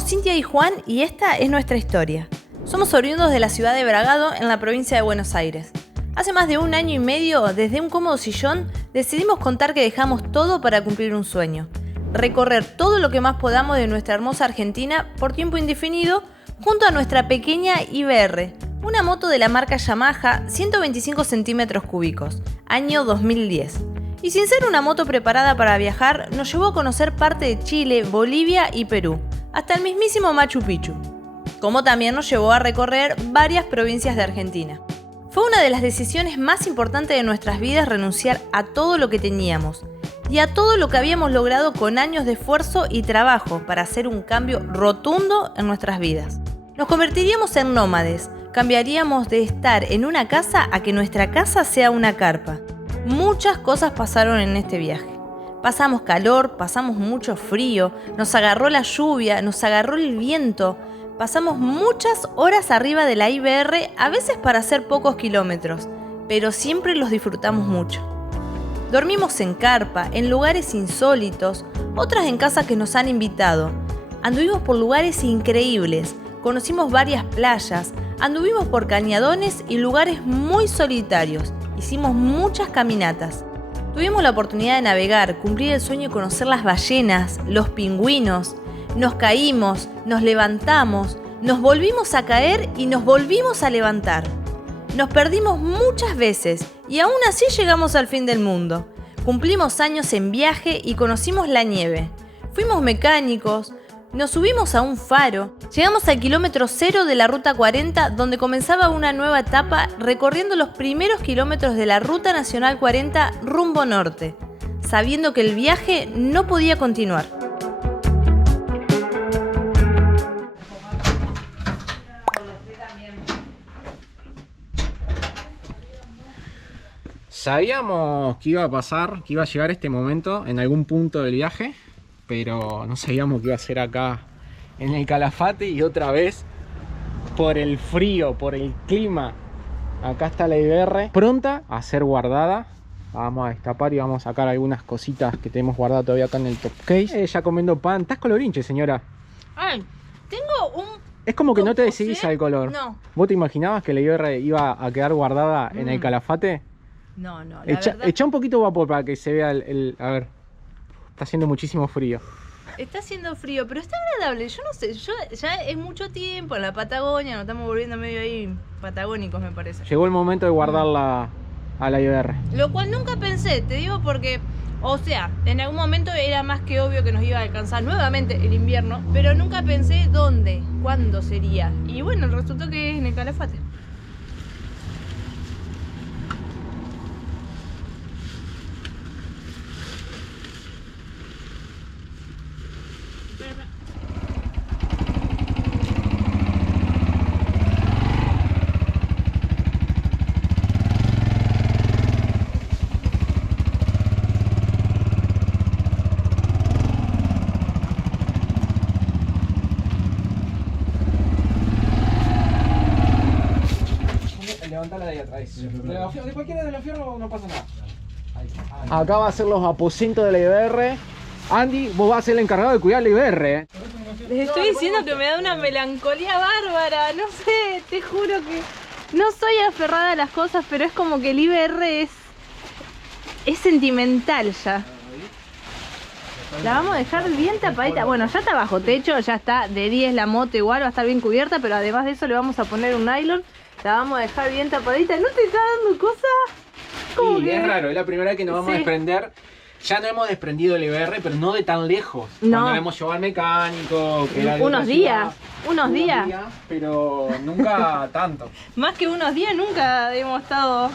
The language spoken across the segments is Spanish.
somos Cintia y Juan y esta es nuestra historia. Somos oriundos de la ciudad de Bragado, en la provincia de Buenos Aires. Hace más de 1 año y medio, desde un cómodo sillón, decidimos contar que dejamos todo para cumplir un sueño. Recorrer todo lo que más podamos de nuestra hermosa Argentina por tiempo indefinido, junto a nuestra pequeña IBR, una moto de la marca Yamaha 125 centímetros cúbicos, año 2010. Y sin ser una moto preparada para viajar, nos llevó a conocer parte de Chile, Bolivia y Perú, hasta el mismísimo Machu Picchu, como también nos llevó a recorrer varias provincias de Argentina. Fue una de las decisiones más importantes de nuestras vidas renunciar a todo lo que teníamos y a todo lo que habíamos logrado con años de esfuerzo y trabajo para hacer un cambio rotundo en nuestras vidas. Nos convertiríamos en nómades, cambiaríamos de estar en una casa a que nuestra casa sea una carpa. Muchas cosas pasaron en este viaje. Pasamos calor, pasamos mucho frío, nos agarró la lluvia, nos agarró el viento. Pasamos muchas horas arriba de la IBR, a veces para hacer pocos kilómetros, pero siempre los disfrutamos mucho. Dormimos en carpa, en lugares insólitos, otras en casas que nos han invitado. Anduvimos por lugares increíbles, conocimos varias playas, anduvimos por cañadones y lugares muy solitarios. Hicimos muchas caminatas. Tuvimos la oportunidad de navegar, cumplir el sueño de conocer las ballenas, los pingüinos. Nos caímos, nos levantamos, nos volvimos a caer y nos volvimos a levantar. Nos perdimos muchas veces y aún así llegamos al fin del mundo. Cumplimos años en viaje y conocimos la nieve. Fuimos mecánicos, nos subimos a un faro, llegamos al kilómetro 0 de la Ruta 40, donde comenzaba una nueva etapa recorriendo los primeros kilómetros de la Ruta Nacional 40 rumbo norte, sabiendo que el viaje no podía continuar. Sabíamos que iba a pasar, que iba a llegar este momento en algún punto del viaje, pero no sabíamos que iba a ser acá en el Calafate y otra vez por el frío, por el clima. Acá está la IBR pronta a ser guardada. Vamos a destapar y vamos a sacar algunas cositas que tenemos guardadas todavía acá en el top case. Ella comiendo pan. ¿Estás colorinche, señora? Ay, tengo un... Es como que no te decidís al color. No. ¿Vos te imaginabas que la IBR iba a quedar guardada en el Calafate? No, la verdad... Echa un poquito de vapor para que se vea el... A ver, está haciendo muchísimo frío. Está haciendo frío, pero está agradable. Yo no sé, ya es mucho tiempo en la Patagonia, nos estamos volviendo medio ahí patagónicos, me parece. Llegó el momento de guardarla a la IBR. Lo cual nunca pensé, te digo porque... O sea, en algún momento era más que obvio que nos iba a alcanzar nuevamente el invierno, pero nunca pensé dónde, cuándo sería. Y bueno, resultó que es en el Calafate. Levantala de ahí atrás. De cualquiera de los fierros no pasa nada. Acá va a ser los aposentos de la IBR. Andy, vos vas a ser el encargado de cuidar la IBR. Les estoy diciendo que me da una melancolía bárbara. No sé, te juro que no soy aferrada a las cosas, pero es como que el IBR es sentimental ya. La vamos a dejar bien tapadita. Bueno, ya está bajo techo, ya está de 10 la moto igual, va a estar bien cubierta, pero además de eso le vamos a poner un nylon. La vamos a dejar bien tapadita. ¿No te está dando cosa? Como sí, que... es raro, es la primera vez que nos vamos a desprender. Ya no hemos desprendido el IBR, pero no de tan lejos. No. Cuando le hemos llevado al mecánico, que era unos días, pero nunca tanto. Más que unos días, nunca hemos estado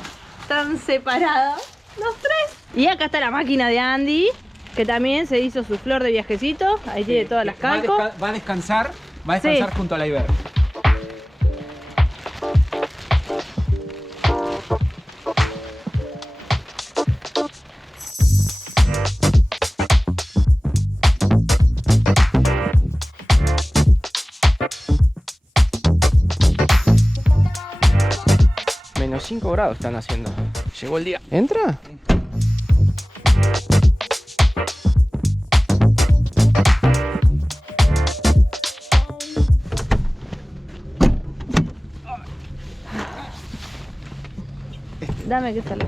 tan separados los tres. Y acá está la máquina de Andy, que también se hizo su flor de viajecito. Ahí sí, tiene todas las calcos. Va a descansar junto a la IBR. Menos 5 grados están haciendo. Llegó el día. ¿Entra? Dame que sale.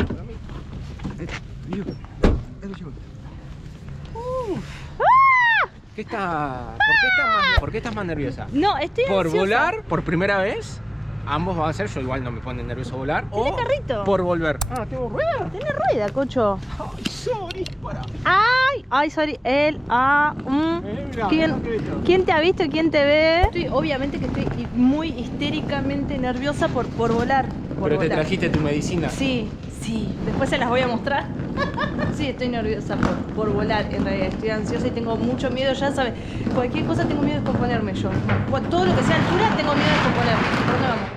¿Por qué estás más nerviosa? No, estoy ¿Por ansiosa. volar por primera vez? Ambos van a ser, yo igual no me pone nervioso volar. ¿Tenés O carrito? por volver. Ah, tengo ruedas. Tenés rueda, Cocho. Ay, sorry, para. Ay, sorry. Mirá, ¿Quién te ha visto y quién te ve? Obviamente que estoy muy histéricamente nerviosa por volar. Pero te trajiste tu medicina. Sí. Después se las voy a mostrar. Sí, estoy nerviosa por volar. En realidad estoy ansiosa y tengo mucho miedo. Ya sabes, cualquier cosa tengo miedo de descomponerme yo. Todo lo que sea altura tengo miedo de descomponerme. ¿Por dónde vamos?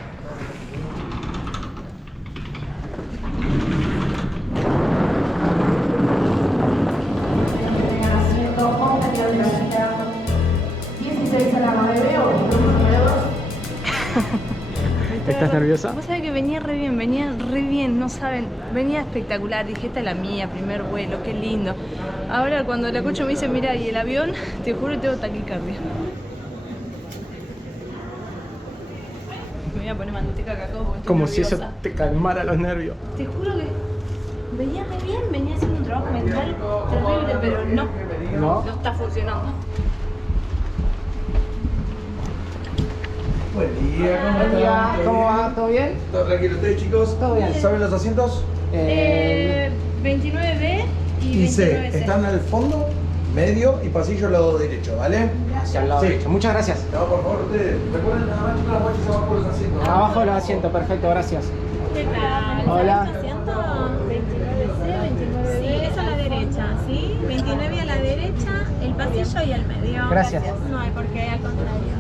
¿Estás nerviosa? Vos sabés que venía re bien, no saben, venía espectacular. Dije, esta es la mía, primer vuelo, qué lindo. Ahora cuando la Cocho me dice, mira, y el avión, te juro que tengo taquicardia. Me voy a poner manteca cacao porque estoy Como nerviosa. si eso te calmara los nervios. Te juro que venía re bien, venía haciendo un trabajo mental terrible, pero no está funcionando. Buen día, ¿cómo están? ¿Cómo va? ¿Todo bien? ¿Todo tranquilo ustedes, chicos? Todo bien. ¿Saben los asientos? 29B y Y C. 29C. Están al fondo, medio y pasillo al lado derecho, ¿vale? Hacia el lado Sí. derecho. Muchas gracias. No, por favor, ustedes. Recuerden nada más, chicos, las bolsas abajo de los asientos. Abajo los asientos, perfecto, gracias. ¿Qué tal? Hola. ¿Asiento? 29C, 29B. Sí, es a la derecha, ¿sí? 29 a la derecha, el pasillo y el medio. Gracias. No hay por qué, al contrario.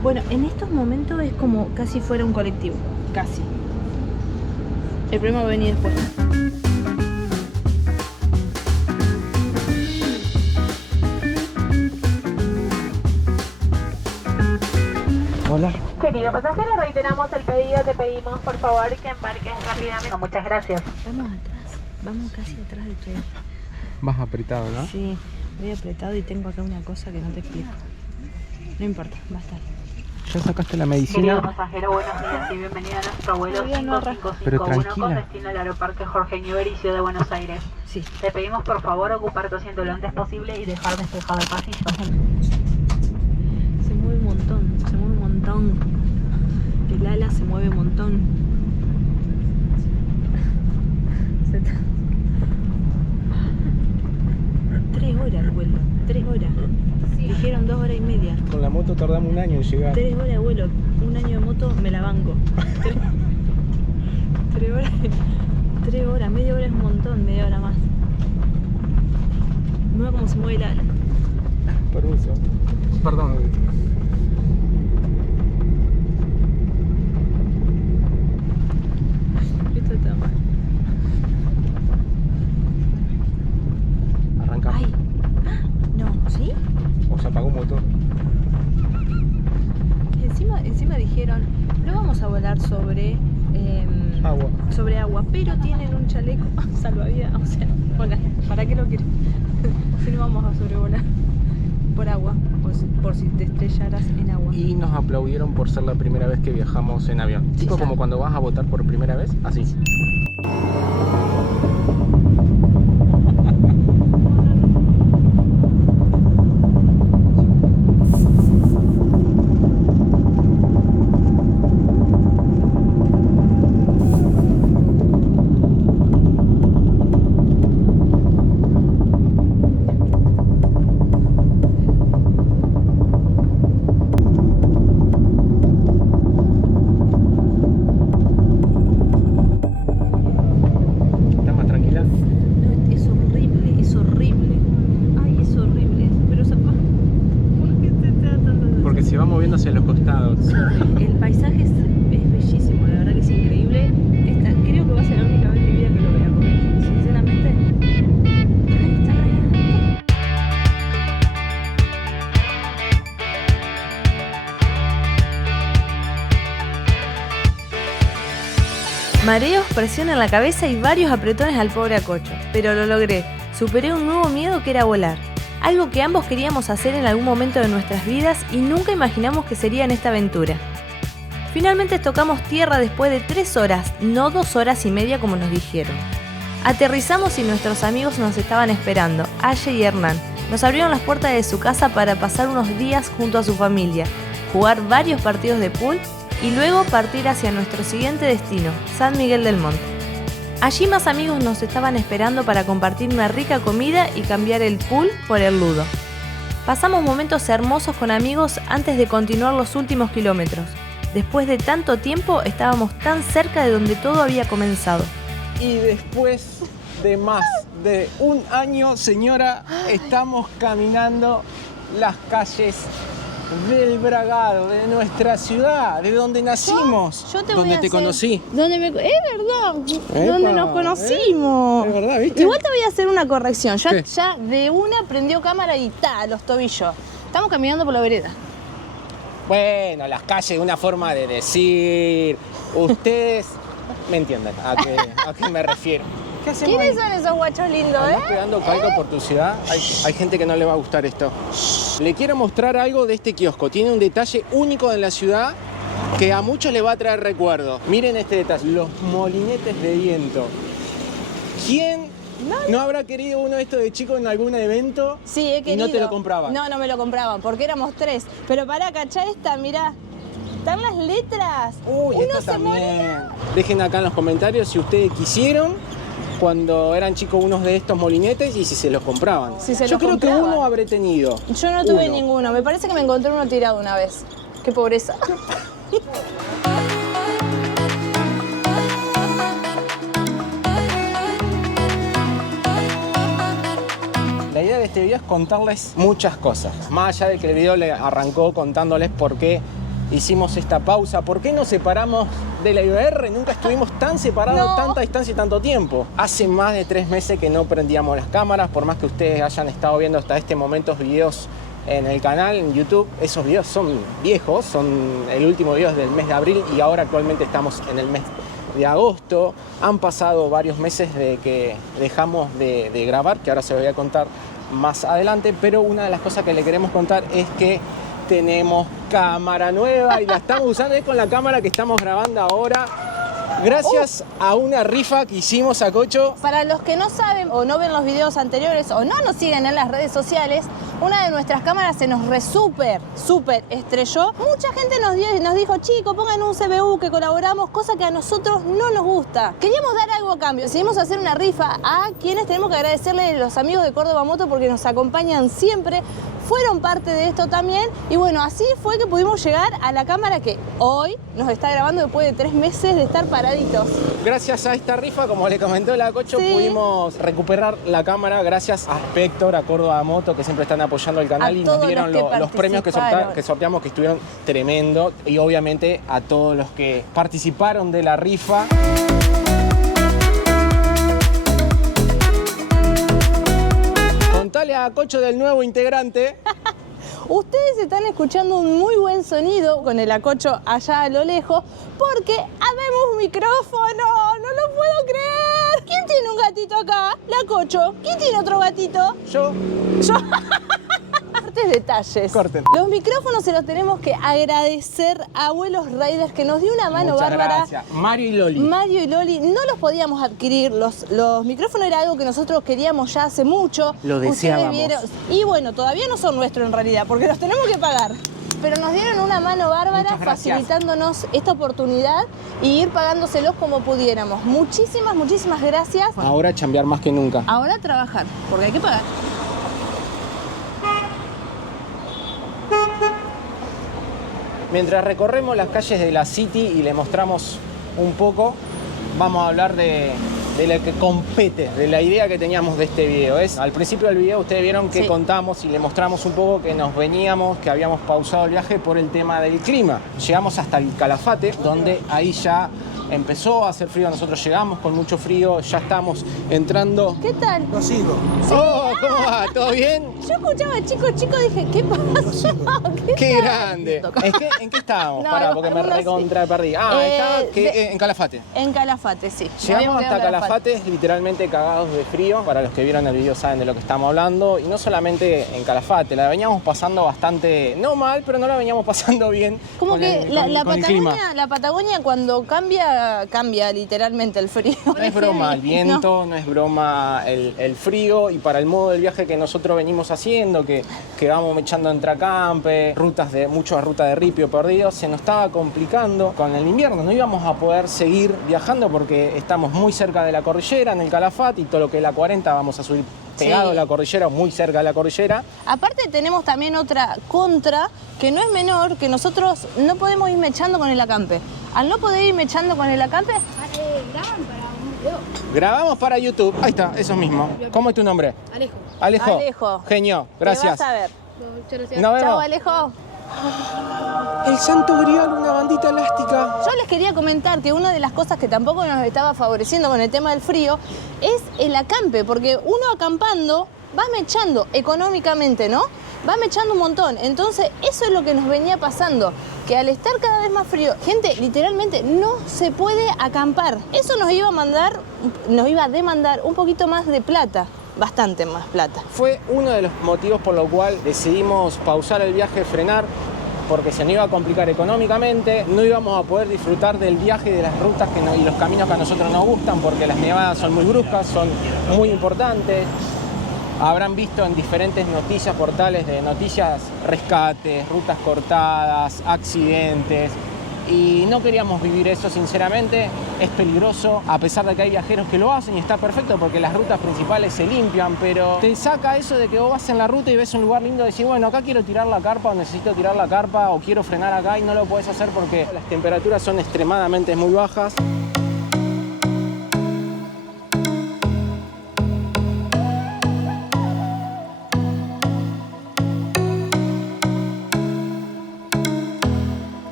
Bueno, en estos momentos es como casi fuera un colectivo, casi. El problema va a venir después. Hola. Querido pasajero, reiteramos el pedido, te pedimos por favor que embarques rápidamente. Muchas gracias. Vamos casi atrás de todo. Más apretado, ¿no? Sí, voy apretado y tengo acá una cosa que no te explico. No importa, va a estar. Ya sacaste la Querido medicina. pasajero, buenos días y bienvenido a nuestro vuelo Todavía no arranca. 5551 Pero con tranquila. destino al aeroparque Jorge Newbery, Ciudad de Buenos Aires. Sí. Te pedimos por favor ocupar tu asiento lo antes posible y dejar despejado el pasillo. Se mueve un montón, El ala se mueve un montón. Se está... 3 horas el vuelo, 3 horas. Dijeron 2 horas y media. Con la moto tardamos un año en llegar. 3 horas de vuelo, un año de moto me la banco. 3 horas, 3 horas, media hora es un montón, media hora más. Mira cómo se mueve el ala. Permiso. Perdón. Esto está mal. Arrancamos. Ay, no, ¿sí? O se apagó un motor. Encima dijeron, no vamos a volar sobre Agua. sobre agua, pero tienen un chaleco salvavidas, o sea, hola, ¿para qué lo quieren? Si no vamos a sobrevolar por agua, por si te estrellaras en agua. Y nos aplaudieron por ser la primera vez que viajamos en avión. Tipo está. como cuando vas a votar por primera vez, así. ¿Estás más tranquila? No, es horrible, es horrible. Ay, es horrible. Pero ¿por qué te tratan Porque se va moviendo hacia los costados. El paisaje es bellísimo, la verdad que es increíble. Creo que va a ser la única vez en mi vida que lo vea, porque sinceramente está re. Mareos, presión en la cabeza y varios apretones al pobre Acocho. Pero lo logré. Superé un nuevo miedo que era volar. Algo que ambos queríamos hacer en algún momento de nuestras vidas y nunca imaginamos que sería en esta aventura. Finalmente tocamos tierra después de 3 horas, no 2 horas y media como nos dijeron. Aterrizamos y nuestros amigos nos estaban esperando, Aye y Hernán. Nos abrieron las puertas de su casa para pasar unos días junto a su familia, jugar varios partidos de pool y luego partir hacia nuestro siguiente destino, San Miguel del Monte. Allí más amigos nos estaban esperando para compartir una rica comida y cambiar el pool por el ludo. Pasamos momentos hermosos con amigos antes de continuar los últimos kilómetros. Después de tanto tiempo estábamos tan cerca de donde todo había comenzado. Y después de más de un año, señora, estamos caminando las calles del Bragado, de nuestra ciudad, de donde nacimos, Yo te voy donde a te hacer- conocí. Es verdad, Epa, donde nos conocimos. Es verdad, ¿viste? Igual te voy a hacer una corrección. ¿Qué? Ya de una prendió cámara y los tobillos. Estamos caminando por la vereda. Bueno, las calles, una forma de decir. Ustedes me entienden a qué me refiero. ¿Qué hacemos ¿Quiénes ahí? son esos guachos lindos, ¿Andás pegando calco por tu ciudad? Hay gente que no le va a gustar esto. Le quiero mostrar algo de este kiosco. Tiene un detalle único en la ciudad que a muchos le va a traer recuerdo. Miren este detalle, los molinetes de viento. ¿Quién no habrá querido uno de estos de chico en algún evento? Sí, he querido. Y no te lo compraban. No me lo compraban, porque éramos 3. Pero pará, cachá esta, mirá. Están las letras. Uy, Uno esto se también. Dejen acá en los comentarios si ustedes quisieron cuando eran chicos unos de estos molinetes y si se los compraban. Si se Yo los creo compraban. que uno habré tenido. Yo no tuve Uno. ninguno. Me parece que me encontré uno tirado una vez. Qué pobreza. La idea de este video es contarles muchas cosas. Más allá de que el video le arrancó contándoles por qué hicimos esta pausa, por qué nos separamos de la IBR, nunca estuvimos tan separados, No. tanta distancia y tanto tiempo. Hace más de 3 meses que no prendíamos las cámaras, por más que ustedes hayan estado viendo hasta este momento videos en el canal, en YouTube, esos videos son viejos, el último video es del mes de abril y ahora actualmente estamos en el mes de agosto. Han pasado varios meses de que dejamos de grabar, que ahora se los voy a contar más adelante, pero una de las cosas que le queremos contar es que tenemos cámara nueva y la estamos usando es con la cámara que estamos grabando ahora, gracias a una rifa que hicimos a Cocho. Para los que no saben o no ven los videos anteriores o no nos siguen en las redes sociales, una de nuestras cámaras se nos súper estrelló. Mucha gente nos dijo, chicos, pongan un CBU que colaboramos, cosa que a nosotros no nos gusta. Queríamos dar algo a cambio, decidimos hacer una rifa a quienes tenemos que agradecerle a los amigos de Córdoba Moto porque nos acompañan siempre, fueron parte de esto también y bueno, así fue que pudimos llegar a la cámara que hoy nos está grabando después de 3 meses de estar paraditos. Gracias a esta rifa, como le comentó la Cocho, Sí. pudimos recuperar la cámara gracias a Spector, a Córdoba Moto, que siempre están apoyando el canal A y nos todos dieron los que los premios que participaron. sorteamos, que estuvieron tremendo, y obviamente a todos los que participaron de la rifa. Contale a Cocho del nuevo integrante. Ustedes están escuchando un muy buen sonido con el acocho allá a lo lejos porque habemos un micrófono, no lo puedo creer. ¿Quién tiene un gatito acá? La Cocho. ¿Quién tiene otro gatito? Yo, Cortes detalles. Corten. Los micrófonos se los tenemos que agradecer a Abuelos Raiders que nos dio una mano muchas bárbara. gracias. Mario y Loli. Mario y Loli, no los podíamos adquirir, los micrófonos era algo que nosotros queríamos ya hace mucho. Lo Ustedes deseábamos. vieron- y bueno, todavía no son nuestros en realidad, porque los tenemos que pagar. Pero nos dieron una mano bárbara Muchas gracias. facilitándonos esta oportunidad y ir pagándoselos como pudiéramos. Muchísimas gracias. Ahora chambear más que nunca. Ahora a trabajar, porque hay que pagar. Mientras recorremos las calles de la City y le mostramos un poco, vamos a hablar de la que compete, de la idea que teníamos de este video. Al principio del video ustedes vieron que Sí. contamos y le mostramos un poco que nos veníamos, que habíamos pausado el viaje por el tema del clima. Llegamos hasta el Calafate, donde ahí ya empezó a hacer frío, nosotros llegamos con mucho frío, ya estamos entrando. ¿Qué tal? Lo sigo. Oh, ¿cómo va? ¿Todo bien? Yo escuchaba chico, dije, ¿qué pasó? ¡Qué grande! ¿En qué estábamos? No, Pará, porque me algunos recontra perdí. En Calafate. En Calafate, sí. Llegamos hasta Calafate literalmente cagados de frío. Para los que vieron el video saben de lo que estamos hablando. Y no solamente en Calafate, la veníamos pasando bastante, no mal, pero no la veníamos pasando bien. Como que el clima. la Patagonia cuando cambia literalmente el frío. No es broma el viento, no es broma el frío, y para el modo del viaje que nosotros venimos haciendo, que vamos echando entre acampe, muchas rutas de ripio perdidos, se nos estaba complicando con el invierno. No íbamos a poder seguir viajando porque estamos muy cerca de la cordillera, en el Calafate, y todo lo que es la 40 vamos a subir pegado a la cordillera, muy cerca de la cordillera. Aparte tenemos también otra contra, que no es menor, que nosotros no podemos ir mechando con el acampe. Al no poder ir mechando con el acampe... Graban para un video. Grabamos para YouTube. Ahí está, eso mismo. ¿Cómo es tu nombre? Alejo. Alejo. Genio, gracias. Te vas a ver. Muchas gracias. Nos vemos. Chao, Alejo. El Santo Grial, una bandita elástica. Yo les quería comentar que una de las cosas que tampoco nos estaba favoreciendo con el tema del frío es el acampe, porque uno acampando va mechando económicamente, ¿no? Va mechando un montón. Entonces, eso es lo que nos venía pasando, que al estar cada vez más frío, gente, literalmente no se puede acampar. Eso nos iba a demandar un poquito más de plata. Bastante más plata. Fue uno de los motivos por lo cual decidimos pausar el viaje, frenar, porque se nos iba a complicar económicamente, no íbamos a poder disfrutar del viaje y de las rutas y los caminos que a nosotros nos gustan, porque las nevadas son muy bruscas, son muy importantes. Habrán visto en diferentes noticias, portales de noticias, rescates, rutas cortadas, accidentes. Y no queríamos vivir eso, sinceramente. Es peligroso, a pesar de que hay viajeros que lo hacen y está perfecto porque las rutas principales se limpian, pero te saca eso de que vos vas en la ruta y ves un lugar lindo y decís, bueno, acá quiero tirar la carpa o necesito tirar la carpa o quiero frenar acá, y no lo podés hacer porque las temperaturas son extremadamente muy bajas.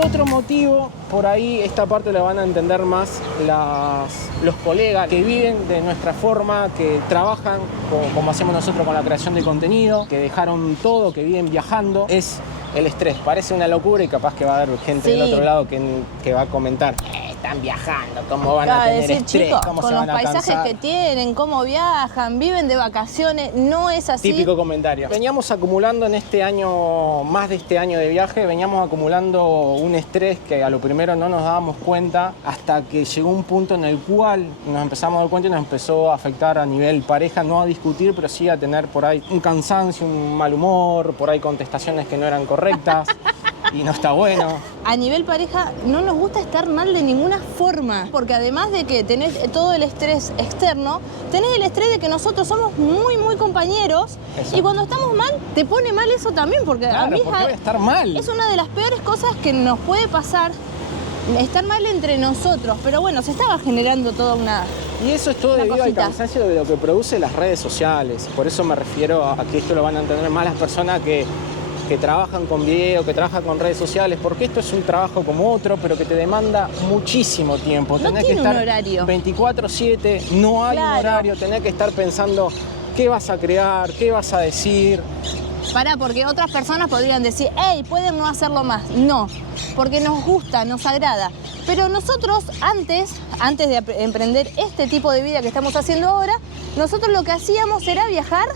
Otro motivo, por ahí esta parte la van a entender más los colegas que viven de nuestra forma, que trabajan como hacemos nosotros con la creación de contenido, que dejaron todo, que viven viajando, es el estrés. Parece una locura y capaz que va a haber gente del otro lado que va a comentar, están viajando, ¿cómo van a tener estrés? Chicos, ¿Cómo con se los van a paisajes cansar? que tienen, cómo viajan, viven de vacaciones, no es así. Típico comentario. Veníamos acumulando en este año, más de este año de viaje, veníamos acumulando un estrés que a lo primero no nos dábamos cuenta, hasta que llegó un punto en el cual nos empezamos a dar cuenta y nos empezó a afectar a nivel pareja, no a discutir, pero sí a tener por ahí un cansancio, un mal humor, por ahí contestaciones que no eran correctas. Y no está bueno. A nivel pareja no nos gusta estar mal de ninguna forma, porque además de que tenés todo el estrés externo, tenés el estrés de que nosotros somos muy compañeros. Eso. Y cuando estamos mal, te pone mal eso también, porque claro, a mí ¿por qué voy a estar mal? Es una de las peores cosas que nos puede pasar, estar mal entre nosotros. Pero bueno, se estaba generando toda una... Y eso es todo debido al cansancio de lo que produce las redes sociales. Por eso me refiero a que esto lo van a entender más las personas que trabajan con video, que trabajan con redes sociales, porque esto es un trabajo como otro, pero que te demanda muchísimo tiempo. No tenés tiene que estar un horario. 24/7, no hay un horario, tenés que estar pensando qué vas a crear, qué vas a decir. Porque otras personas podrían decir, hey, pueden no hacerlo más. No, porque nos gusta, nos agrada. Pero nosotros antes de emprender este tipo de vida que estamos haciendo ahora, nosotros lo que hacíamos era viajar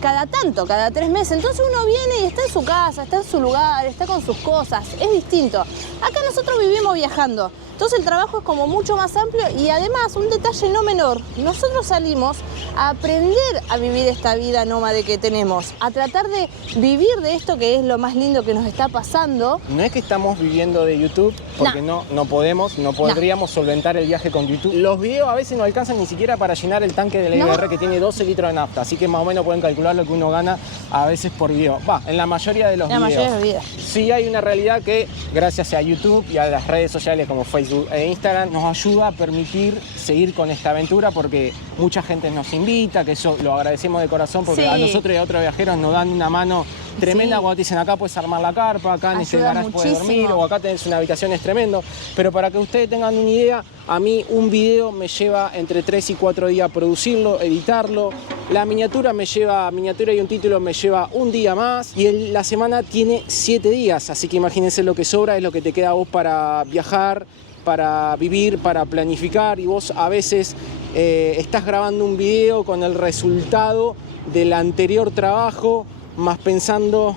cada 3 meses. Entonces uno viene y está en su casa, está en su lugar, está con sus cosas, es distinto. Acá nosotros vivimos viajando. Entonces el trabajo es como mucho más amplio y además, un detalle no menor, nosotros salimos a aprender a vivir esta vida nómade que tenemos, a tratar de vivir de esto que es lo más lindo que nos está pasando. No es que estamos viviendo de YouTube, porque no podríamos solventar el viaje con YouTube. Los videos a veces no alcanzan ni siquiera para llenar el tanque del EBR que tiene 12 litros de nafta, así que más o menos pueden calcular lo que uno gana a veces por video. En la mayoría de los videos. Sí hay una realidad que gracias a YouTube y a las redes sociales como Facebook e Instagram nos ayuda a permitir seguir con esta aventura, porque mucha gente nos invita, que eso lo agradecemos de corazón, porque a nosotros y a otros viajeros nos dan una mano tremenda cuando te dicen acá puedes armar la carpa, acá en este garage puedes dormir, o acá tenés una habitación, es tremendo. Pero para que ustedes tengan una idea, a mí un video me lleva entre 3 y 4 días producirlo, editarlo. La miniatura y un título me lleva un día más, y la semana tiene 7 días, así que imagínense lo que sobra es lo que te queda a vos para viajar, para vivir, para planificar, y vos a veces estás grabando un video con el resultado del anterior trabajo, más pensando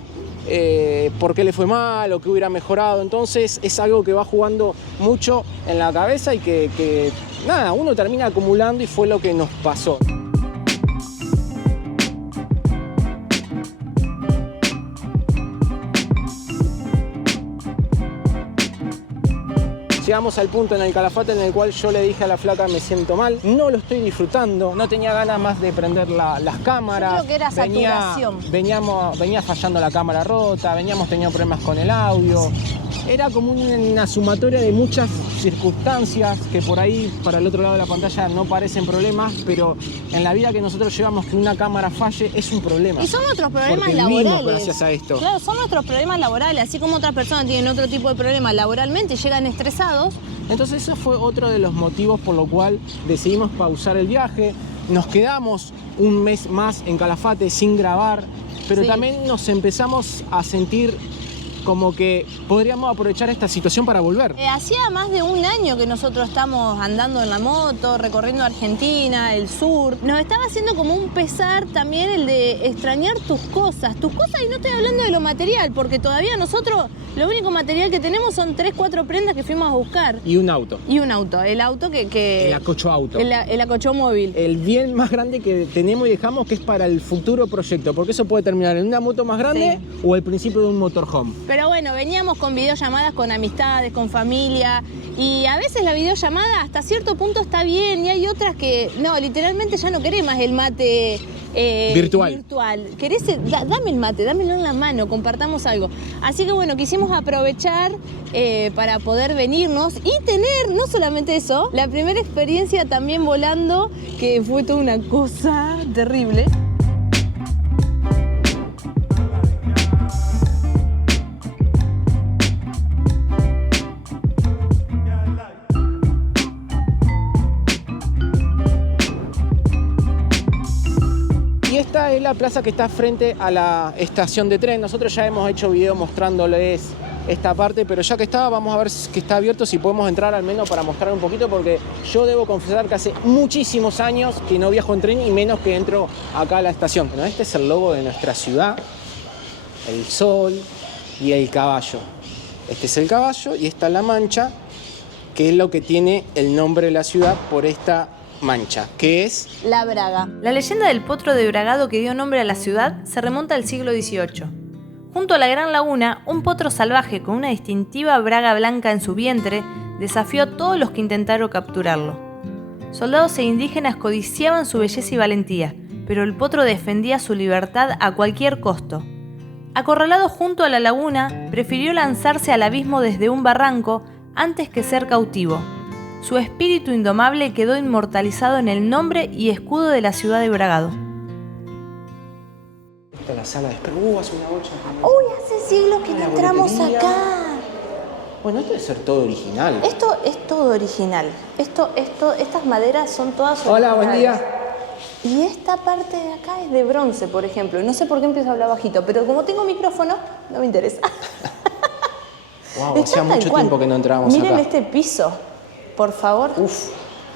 por qué le fue mal o qué hubiera mejorado. Entonces es algo que va jugando mucho en la cabeza y que nada, uno termina acumulando, y fue lo que nos pasó. Llegamos al punto en el Calafate en el cual yo le dije a la flaca: me siento mal, no lo estoy disfrutando, no tenía ganas más de prender las cámaras. Yo creo que era saturación. Venía fallando la cámara rota, veníamos teniendo problemas con el audio. Era como una sumatoria de muchas circunstancias que por ahí, para el otro lado de la pantalla, no parecen problemas, pero en la vida que nosotros llevamos, que una cámara falle es un problema. Y son nuestros problemas porque laborales. Vivimos gracias a esto. Claro, son nuestros problemas laborales, así como otras personas tienen otro tipo de problemas laboralmente y llegan estresados. Entonces eso fue otro de los motivos por lo cual decidimos pausar el viaje. Nos quedamos un mes más en Calafate sin grabar, pero también nos empezamos a sentir como que podríamos aprovechar esta situación para volver. Hacía más de un año que nosotros estamos andando en la moto, recorriendo Argentina, el sur. Nos estaba haciendo como un pesar también el de extrañar tus cosas, y no estoy hablando de lo material, porque todavía nosotros lo único material que tenemos son 3, 4 prendas que fuimos a buscar. Y un auto. El auto que el acocho auto. El acocho móvil. El bien más grande que tenemos y dejamos, que es para el futuro proyecto, porque eso puede terminar en una moto más grande o el principio de un motorhome. Pero bueno, veníamos con videollamadas con amistades, con familia, y a veces la videollamada hasta cierto punto está bien, y hay otras que no, literalmente ya no querés más el mate virtual. Querés, dame el mate, dámelo en la mano, compartamos algo. Así que bueno, quisimos aprovechar para poder venirnos y tener, no solamente eso, la primera experiencia también volando, que fue toda una cosa terrible. Esta es la plaza que está frente a la estación de tren. Nosotros ya hemos hecho video mostrándoles esta parte, pero ya que está, vamos a ver que está abierto, si podemos entrar al menos para mostrar un poquito, porque yo debo confesar que hace muchísimos años que no viajo en tren, y menos que entro acá a la estación. Bueno, este es el logo de nuestra ciudad, el sol y el caballo. Este es el caballo y esta es la mancha, que es lo que tiene el nombre de la ciudad por esta mancha, que es La Braga. La leyenda del potro de Bragado que dio nombre a la ciudad se remonta al siglo XVIII. Junto a la Gran Laguna, un potro salvaje con una distintiva braga blanca en su vientre desafió a todos los que intentaron capturarlo. Soldados e indígenas codiciaban su belleza y valentía, pero el potro defendía su libertad a cualquier costo. Acorralado junto a la laguna, prefirió lanzarse al abismo desde un barranco antes que ser cautivo. Su espíritu indomable quedó inmortalizado en el nombre y escudo de la ciudad de Bragado. Esta es la sala de espera. Hace una bocha. Uy, hace siglos que no entramos acá. Bueno, esto debe ser todo original. Esto es todo original. Estas maderas son todas Hola, originales. buen día. Y esta parte de acá es de bronce, por ejemplo. Y no sé por qué empiezo a hablar bajito, pero como tengo micrófono, no me interesa. Wow, hacía mucho tiempo que no entrábamos acá. Miren este piso, por favor. Uf,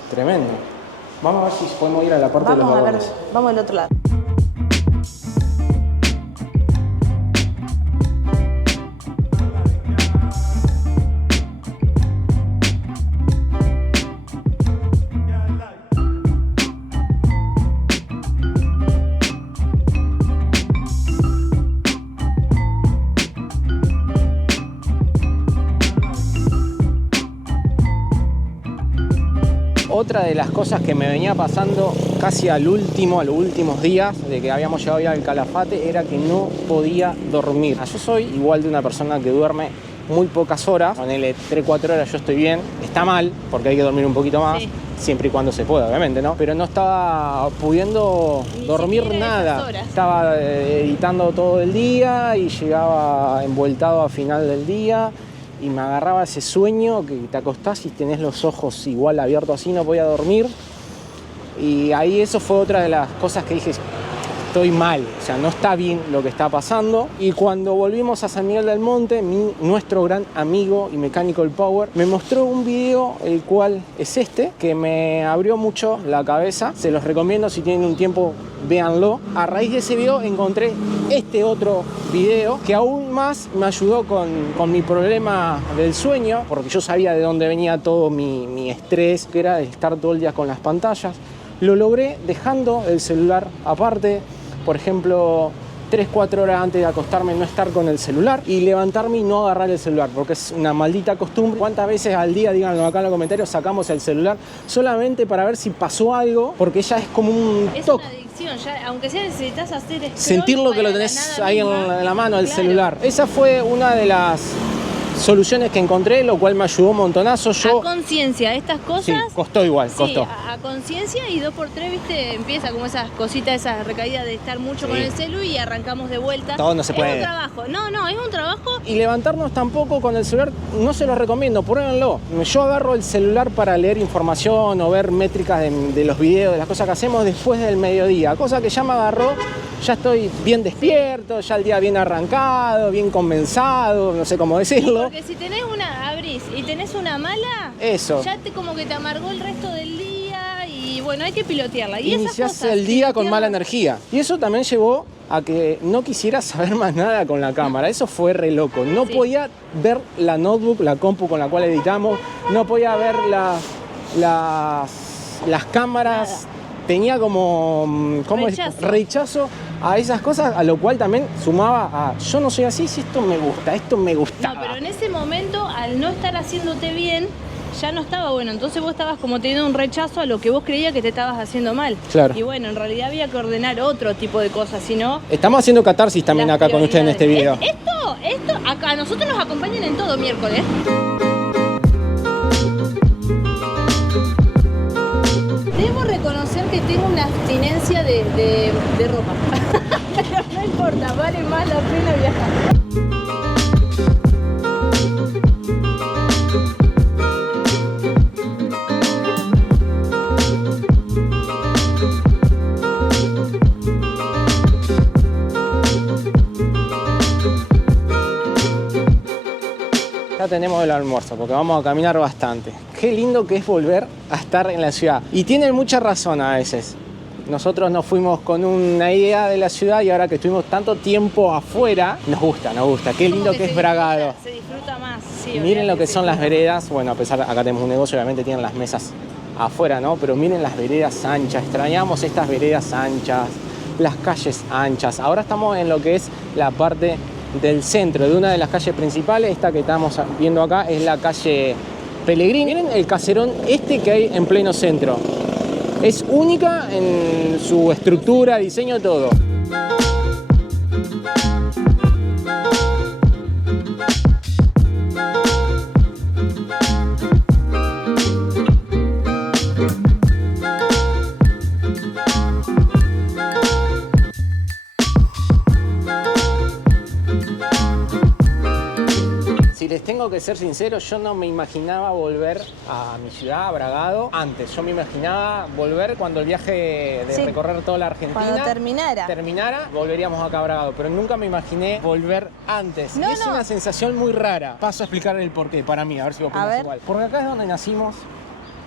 tremendo. Vamos a ver si podemos ir a la parte de los vagones. Vamos al otro lado. Otra de las cosas que me venía pasando casi a los últimos días de que habíamos llegado ya al Calafate era que no podía dormir. Yo soy igual de una persona que duerme muy pocas horas, ponele 3-4 horas yo estoy bien. Está mal porque hay que dormir un poquito más, sí, siempre y cuando se pueda, obviamente, ¿no? Pero no estaba pudiendo dormir nada. Estaba editando todo el día y llegaba envueltado a final del día y me agarraba ese sueño que te acostás y tenés los ojos igual abiertos así, no podía dormir. Y ahí eso fue otra de las cosas que dije, estoy mal, o sea, no está bien lo que está pasando. Y cuando volvimos a San Miguel del Monte, nuestro gran amigo y Mechanical Power me mostró un video, el cual es este, que me abrió mucho la cabeza. Se los recomiendo, si tienen un tiempo, véanlo. A raíz de ese video encontré este otro video que aún más me ayudó con mi problema del sueño, porque yo sabía de dónde venía todo mi estrés, que era de estar todo el día con las pantallas. Lo logré dejando el celular aparte, por ejemplo, 3-4 horas antes de acostarme no estar con el celular y levantarme y no agarrar el celular, porque es una maldita costumbre. ¿Cuántas veces al día, díganlo acá en los comentarios, sacamos el celular solamente para ver si pasó algo? Porque ya es como un toque. Es una adicción, ya, aunque sea necesitas hacer scroll, sentir lo que lo tenés ahí en la mano, el celular. Esa fue una de las soluciones que encontré, lo cual me ayudó un montonazo. Yo, a conciencia, estas cosas. Sí, costó igual, costó. Sí, a conciencia y 2x3, viste, empieza como esas cositas, esas recaídas de estar mucho con el celu y arrancamos de vuelta. Todo no se puede. Es un trabajo, no, es un trabajo. Y levantarnos tampoco con el celular, no se los recomiendo, pruébenlo. Yo agarro el celular para leer información o ver métricas de los videos, de las cosas que hacemos después del mediodía, cosa que ya me agarró. Ya estoy bien despierto, ya el día bien arrancado, bien comenzado, no sé cómo decirlo. Porque si tenés abrís y tenés una mala, eso, ya como que te amargó el resto del día y bueno, hay que pilotearla. Y iniciás el día con mala energía. Y eso también llevó a que no quisiera saber más nada con la cámara. Eso fue re loco. No podía ver la notebook, la compu con la cual editamos, no podía ver las cámaras. Nada. Tenía como rechazo a esas cosas, a lo cual también sumaba a yo no soy así, si esto me gustaba. No, pero en ese momento, al no estar haciéndote bien, ya no estaba bueno. Entonces vos estabas como teniendo un rechazo a lo que vos creías que te estabas haciendo mal. Claro. Y bueno, en realidad había que ordenar otro tipo de cosas, si no... Estamos haciendo catarsis también acá con ustedes en este video. Esto, acá, a nosotros nos acompañan en todo miércoles. Debo reconocer que tengo una abstinencia de ropa. Pero no importa, vale más la pena viajar. Ya tenemos el almuerzo porque vamos a caminar bastante. Qué lindo que es volver a estar en la ciudad. Y tienen mucha razón a veces. Nosotros nos fuimos con una idea de la ciudad y ahora que estuvimos tanto tiempo afuera, nos gusta. Qué lindo que es Bragado. Se disfruta más. Sí, miren lo que son las veredas. Bueno, a pesar, acá tenemos un negocio, obviamente tienen las mesas afuera, ¿no? Pero miren las veredas anchas. Extrañamos estas veredas anchas, las calles anchas. Ahora estamos en lo que es la parte del centro de una de las calles principales. Esta que estamos viendo acá es la calle Pellegrini. Miren el caserón este que hay en pleno centro. Es única en su estructura, diseño, todo. Si les tengo que ser sincero, yo no me imaginaba volver a mi ciudad, a Bragado, antes. Yo me imaginaba volver cuando el viaje de recorrer toda la Argentina cuando terminara, volveríamos acá a Bragado. Pero nunca me imaginé volver antes. Y es una sensación muy rara. Paso a explicar el porqué para mí, a ver si vos pensás igual. Porque acá es donde nacimos.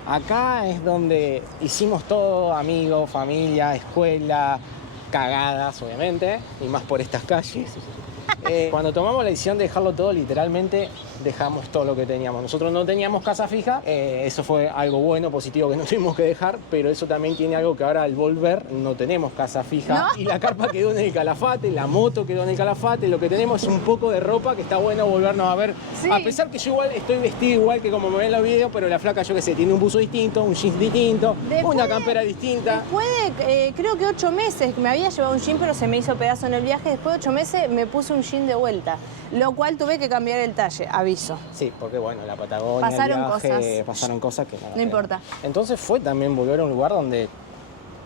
Acá es donde hicimos todo, amigos, familia, escuela, cagadas, obviamente, y más por estas calles. Cuando tomamos la decisión de dejarlo todo, literalmente dejamos todo lo que teníamos. Nosotros no teníamos casa fija, eso fue algo bueno, positivo que no tuvimos que dejar, pero eso también tiene algo que ahora al volver no tenemos casa fija. ¿No? Y la carpa quedó en el Calafate, la moto quedó en el Calafate, lo que tenemos es un poco de ropa que está bueno volvernos a ver. Sí. A pesar que yo igual estoy vestido igual que como me ven en los videos, pero la flaca, yo qué sé, tiene un buzo distinto, un jeans distinto, una campera distinta. Después de, creo que 8 meses, me había llevado un jean, pero se me hizo pedazo en el viaje. Después de 8 meses me puse un jean de vuelta, lo cual tuve que cambiar el talle, aviso. Sí, porque bueno, la Patagonia, pasaron cosas que no importa. Entonces fue también volver a un lugar donde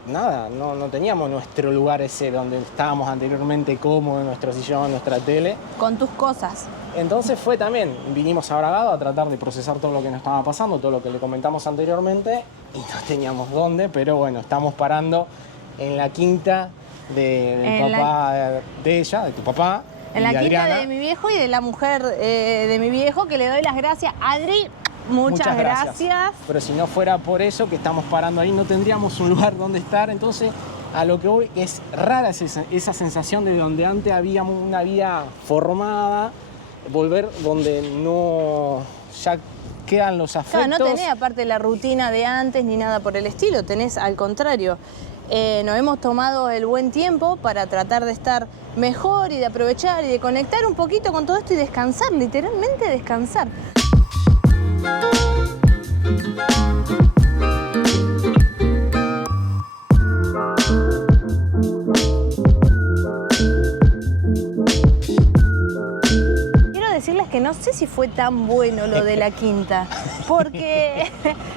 nada, no teníamos nuestro lugar ese donde estábamos anteriormente cómodos, nuestro sillón, nuestra tele. Con tus cosas. Entonces fue también, vinimos a Bragado a tratar de procesar todo lo que nos estaba pasando, todo lo que le comentamos anteriormente, y no teníamos dónde, pero bueno, estamos parando en la quinta del papá de ella, de tu papá. En la quinta de mi viejo y de la mujer de mi viejo, que le doy las gracias. Adri, muchas gracias. Pero si no fuera por eso que estamos parando ahí, no tendríamos un lugar donde estar. Entonces, a lo que voy, es rara esa sensación de donde antes había una vida formada, volver donde no ya quedan los afectos. Claro, no tenés aparte la rutina de antes ni nada por el estilo, tenés al contrario. Nos hemos tomado el buen tiempo para tratar de estar mejor y de aprovechar y de conectar un poquito con todo esto y descansar, literalmente descansar. Quiero decirles que no sé si fue tan bueno lo de la quinta, porque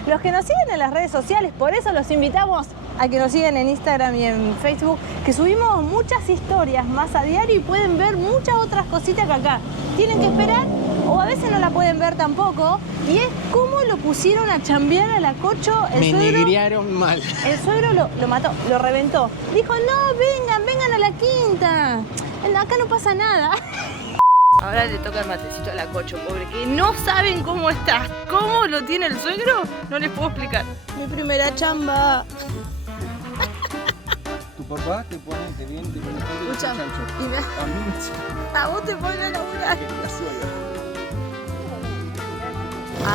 los que nos siguen en las redes sociales, por eso los invitamos a que nos sigan en Instagram y en Facebook, que subimos muchas historias más a diario y pueden ver muchas otras cositas que acá tienen que esperar o a veces no la pueden ver tampoco. Y es cómo lo pusieron a chambear a la Cocho. Me negriaron mal. El suegro lo mató, lo reventó. Dijo, no, vengan a la quinta. Acá no pasa nada. Ahora le toca el matecito a la Cocho, pobre, que no saben cómo está. ¿Cómo lo tiene el suegro? No les puedo explicar. Mi primera chamba. Tu papá te pone Escucha, a vos te ponen a laburar.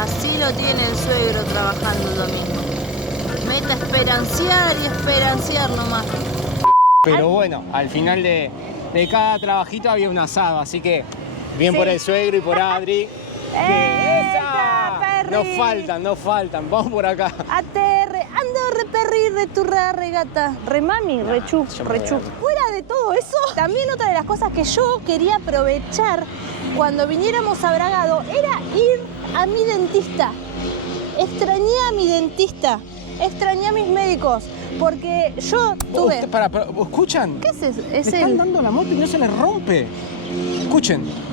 Así lo tiene el suegro trabajando el domingo. Meta esperanciar y esperanciar nomás. Pero bueno, al final de cada trabajito había un asado, así que bien por el suegro y por Adri. No faltan, vamos por acá. Ando reperri, returra, regata, remami, rechu. Fuera de todo eso, también otra de las cosas que yo quería aprovechar cuando viniéramos a Bragado era ir a mi dentista. Extrañé a mi dentista, extrañé a mis médicos, porque yo tuve... ¿Escuchan? ¿Qué es eso? Le están dando la moto y no se les rompe. Escuchen.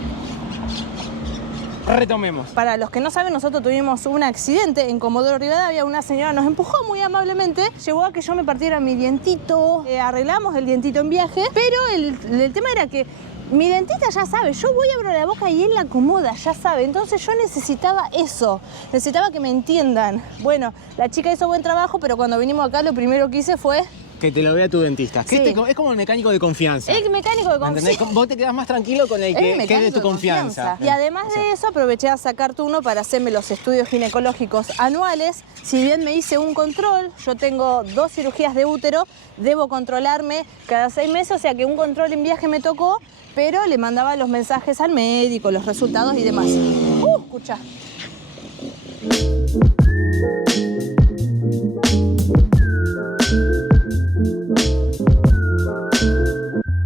Retomemos. Para los que no saben, nosotros tuvimos un accidente en Comodoro Rivadavia. Una señora nos empujó muy amablemente, llevó a que yo me partiera mi dientito. Arreglamos el dientito en viaje, pero el tema era que mi dentista ya sabe, yo voy a abrir la boca y él la acomoda, ya sabe. Entonces yo necesitaba eso, necesitaba que me entiendan. Bueno, la chica hizo buen trabajo, pero cuando vinimos acá lo primero que hice fue... Que te lo vea tu dentista. Sí. Es como el mecánico de confianza. El mecánico de confianza. Vos te quedás más tranquilo con el que es de tu confianza. Y además de eso, aproveché a sacar turno para hacerme los estudios ginecológicos anuales. Si bien me hice un control, yo tengo 2 cirugías de útero, debo controlarme cada 6 meses, o sea que un control en viaje me tocó, pero le mandaba los mensajes al médico, los resultados y demás. Escucha.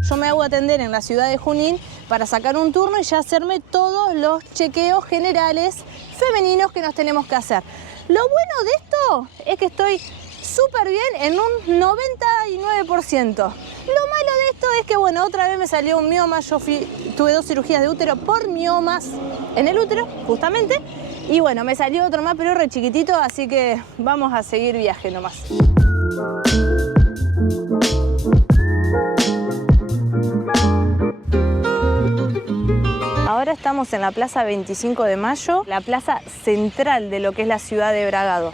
Yo me hago atender en la ciudad de Junín para sacar un turno y ya hacerme todos los chequeos generales femeninos que nos tenemos que hacer. Lo bueno de esto es que estoy súper bien en un 99%. Lo malo de esto es que, bueno, otra vez me salió un mioma. Yo tuve 2 cirugías de útero por miomas en el útero, justamente. Y bueno, me salió otro más, pero re chiquitito, así que vamos a seguir viaje nomás. Ahora estamos en la Plaza 25 de Mayo, la plaza central de lo que es la ciudad de Bragado.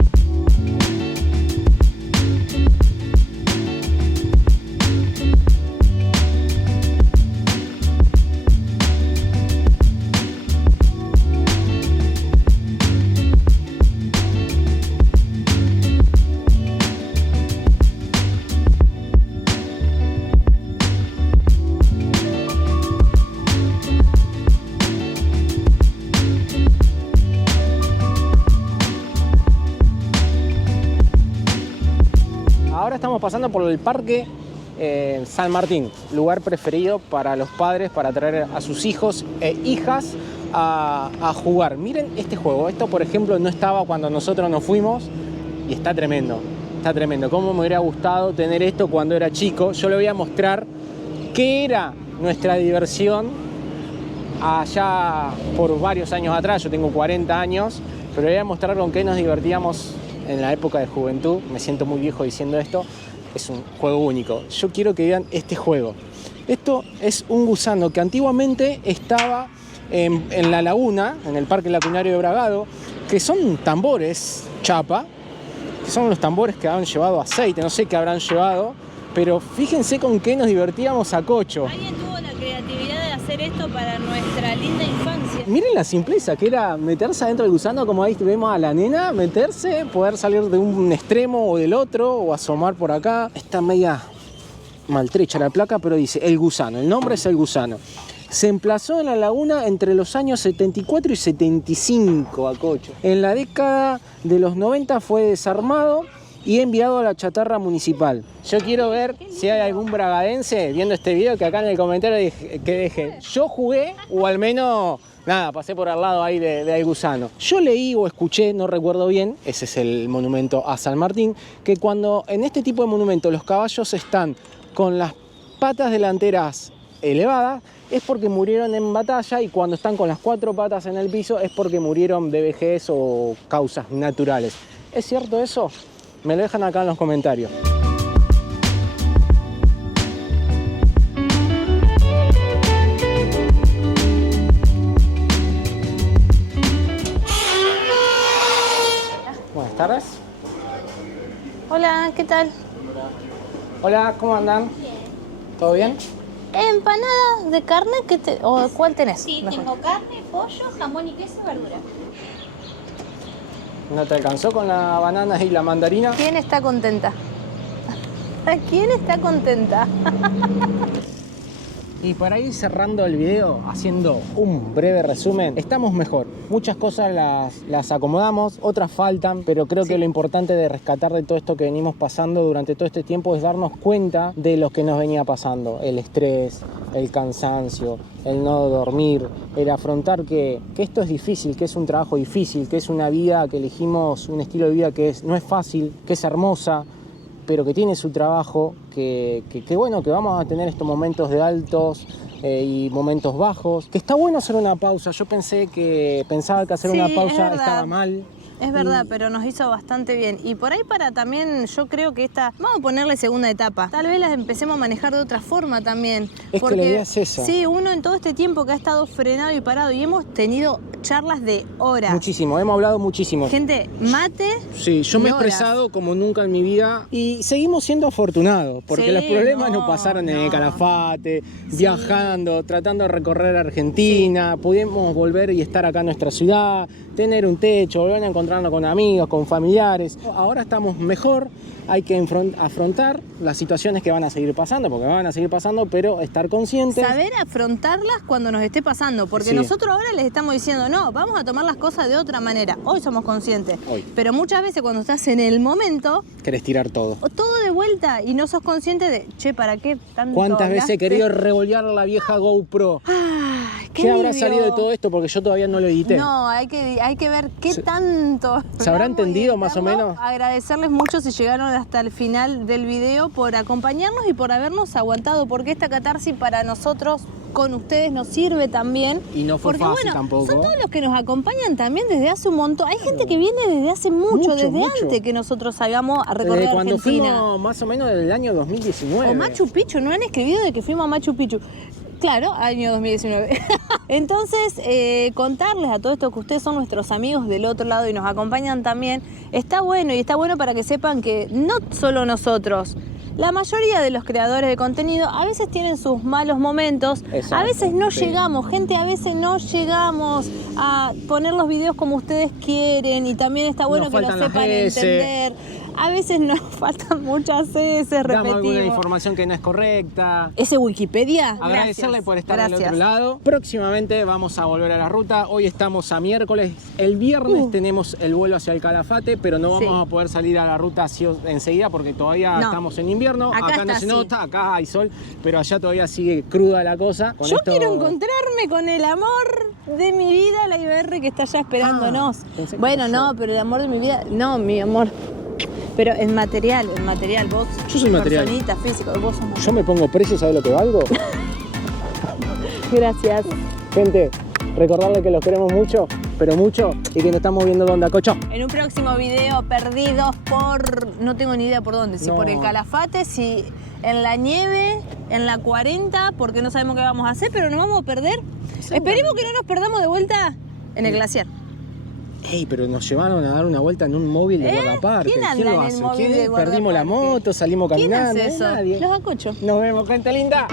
ahora estamos pasando por el parque San Martín, lugar preferido para los padres para traer a sus hijos e hijas a jugar. Miren este juego, esto por ejemplo no estaba cuando nosotros nos fuimos y está tremendo, está tremendo. Cómo me hubiera gustado tener esto cuando era chico. Yo le voy a mostrar qué era nuestra diversión allá por varios años atrás. Yo tengo 40 años, pero le voy a mostrar con qué nos divertíamos en la época de juventud. Me siento muy viejo diciendo esto. Es un juego único. Yo quiero que vean este juego. Esto es un gusano que antiguamente estaba en la laguna, en el Parque Lagunario de Bragado, que son tambores chapa, que son los tambores que han llevado aceite, no sé qué habrán llevado, pero fíjense con qué nos divertíamos a Cocho. Alguien tuvo la creatividad de hacer esto para nuestra linda infancia. Miren la simpleza que era meterse adentro del gusano, como ahí vemos a la nena meterse, poder salir de un extremo o del otro, o asomar por acá. Está media maltrecha la placa, pero dice el gusano, el nombre es el gusano. Se emplazó en la laguna entre los años 74 y 75 a Cocho. En la década de los 90 fue desarmado y enviado a la chatarra municipal. Yo quiero ver si hay algún bragadense viendo este video que acá en el comentario que deje. Yo jugué, o al menos, nada, pasé por al lado ahí del gusano. Yo leí o escuché, no recuerdo bien, ese es el monumento a San Martín, que cuando en este tipo de monumentos los caballos están con las patas delanteras elevadas, es porque murieron en batalla, y cuando están con las 4 patas en el piso es porque murieron de vejez o causas naturales. ¿Es cierto eso? Me lo dejan acá en los comentarios. Buenas tardes. Hola, ¿qué tal? Hola, ¿cómo andan? Bien. ¿Todo bien? ¿Empanadas de carne? ¿O cuál tenés? Sí, Mejor. tengo carne, pollo, jamón y queso y verdura. ¿No te alcanzó con la banana y la mandarina? ¿Quién está contenta? ¿Quién está contenta? Y para ir cerrando el video, haciendo un breve resumen, estamos mejor. Muchas cosas las acomodamos, otras faltan, pero creo que lo importante de rescatar de todo esto que venimos pasando durante todo este tiempo es darnos cuenta de lo que nos venía pasando. El estrés, el cansancio, el no dormir, el afrontar que esto es difícil, que es un trabajo difícil, que es una vida que elegimos, un estilo de vida que no es fácil, que es hermosa, pero que tiene su trabajo, que bueno, que vamos a tener estos momentos de altos y momentos bajos, que está bueno hacer una pausa. Yo pensaba que hacer una pausa estaba mal. Es verdad, pero nos hizo bastante bien. Y por ahí para también, yo creo que vamos a ponerle segunda etapa. Tal vez las empecemos a manejar de otra forma también. Es que la idea es esa. Sí, uno en todo este tiempo que ha estado frenado y parado, y hemos tenido charlas de horas. Muchísimo, hemos hablado muchísimo. Gente, mate. Sí, yo me he horas. expresado como nunca en mi vida y seguimos siendo afortunados, porque Sí, los problemas no pasaron en el Calafate, viajando, tratando de recorrer Argentina, pudimos volver y estar acá en nuestra ciudad, tener un techo, volver a encontrarnos con amigos, con familiares. Ahora estamos mejor, hay que afrontar las situaciones que van a seguir pasando, porque van a seguir pasando, pero estar conscientes. Saber afrontarlas cuando nos esté pasando, porque Sí. nosotros ahora les estamos diciendo, no, vamos a tomar las cosas de otra manera. Hoy somos conscientes. Hoy. Pero muchas veces cuando estás en el momento, Querés tirar todo. todo de vuelta y no sos consciente de, che, ¿para qué tanto ¿Cuántas veces he hablaste? querido revolear la vieja GoPro? Ay, ¿Qué habrá alivio. salido de todo esto? Porque yo todavía no lo edité. No, hay que ver qué tanto. ¿Se habrá hablamos y entendido más o editarlo. menos? Agradecerles mucho si llegaron hasta el final del video por acompañarnos y por habernos aguantado, porque esta catarsis para nosotros, con ustedes, nos sirve también. Y no fue porque, fácil bueno, tampoco. son todos los que nos acompañan también desde hace un montón. Hay gente que viene desde hace mucho, desde antes que nosotros salgamos a recorrer Desde cuando Argentina. fuimos más o menos del año 2019. O Machu Picchu, no han escribido de que fuimos a Machu Picchu. Claro, año 2019. Entonces, contarles a todo esto que ustedes son nuestros amigos del otro lado y nos acompañan también, está bueno, y está bueno para que sepan que no solo nosotros, la mayoría de los creadores de contenido a veces tienen sus malos momentos, Exacto, a veces no sí. llegamos, gente, a veces no llegamos a poner los videos como ustedes quieren, y también está bueno Nos que lo faltan las sepan S. entender. A veces nos faltan muchas S, Damos alguna repetimos. información que no es correcta. ¿Ese Wikipedia? Agradecerle Gracias. por estar Gracias. del otro lado. Próximamente vamos a volver a la ruta. Hoy estamos a miércoles. El viernes tenemos el vuelo hacia el Calafate, pero no vamos Sí. a poder salir a la ruta enseguida porque todavía No. estamos en invierno. Acá Acá no está se así. nota, acá hay sol, pero allá todavía sigue cruda la cosa. Con Yo esto- quiero encontrarme con el amor de mi vida, la IBR que está allá esperándonos. pensé que Bueno, era no, yo. pero el amor de mi vida, no, mi amor. Pero en material, vos. Yo soy material. Personita, físico, vos sos material. Yo me pongo precio, ¿sabes lo que valgo? Gracias. Gente, recordarle que los queremos mucho, pero mucho, y que nos estamos viendo de onda, cocho. En un próximo video, perdidos por... No tengo ni idea por dónde. Si No. por el Calafate, si en la nieve, en la 40, porque no sabemos qué vamos a hacer, pero nos vamos a perder. Esperemos que no nos perdamos de vuelta en el glaciar. Ey, pero nos llevaron a dar una vuelta en un móvil de guardaparque. ¿Quién anda lo en el hace? móvil ¿Quién? de Perdimos la guardaparque? moto, salimos ¿Quién caminando. hace eso? Nadie. Los acocho. Nos vemos, gente linda.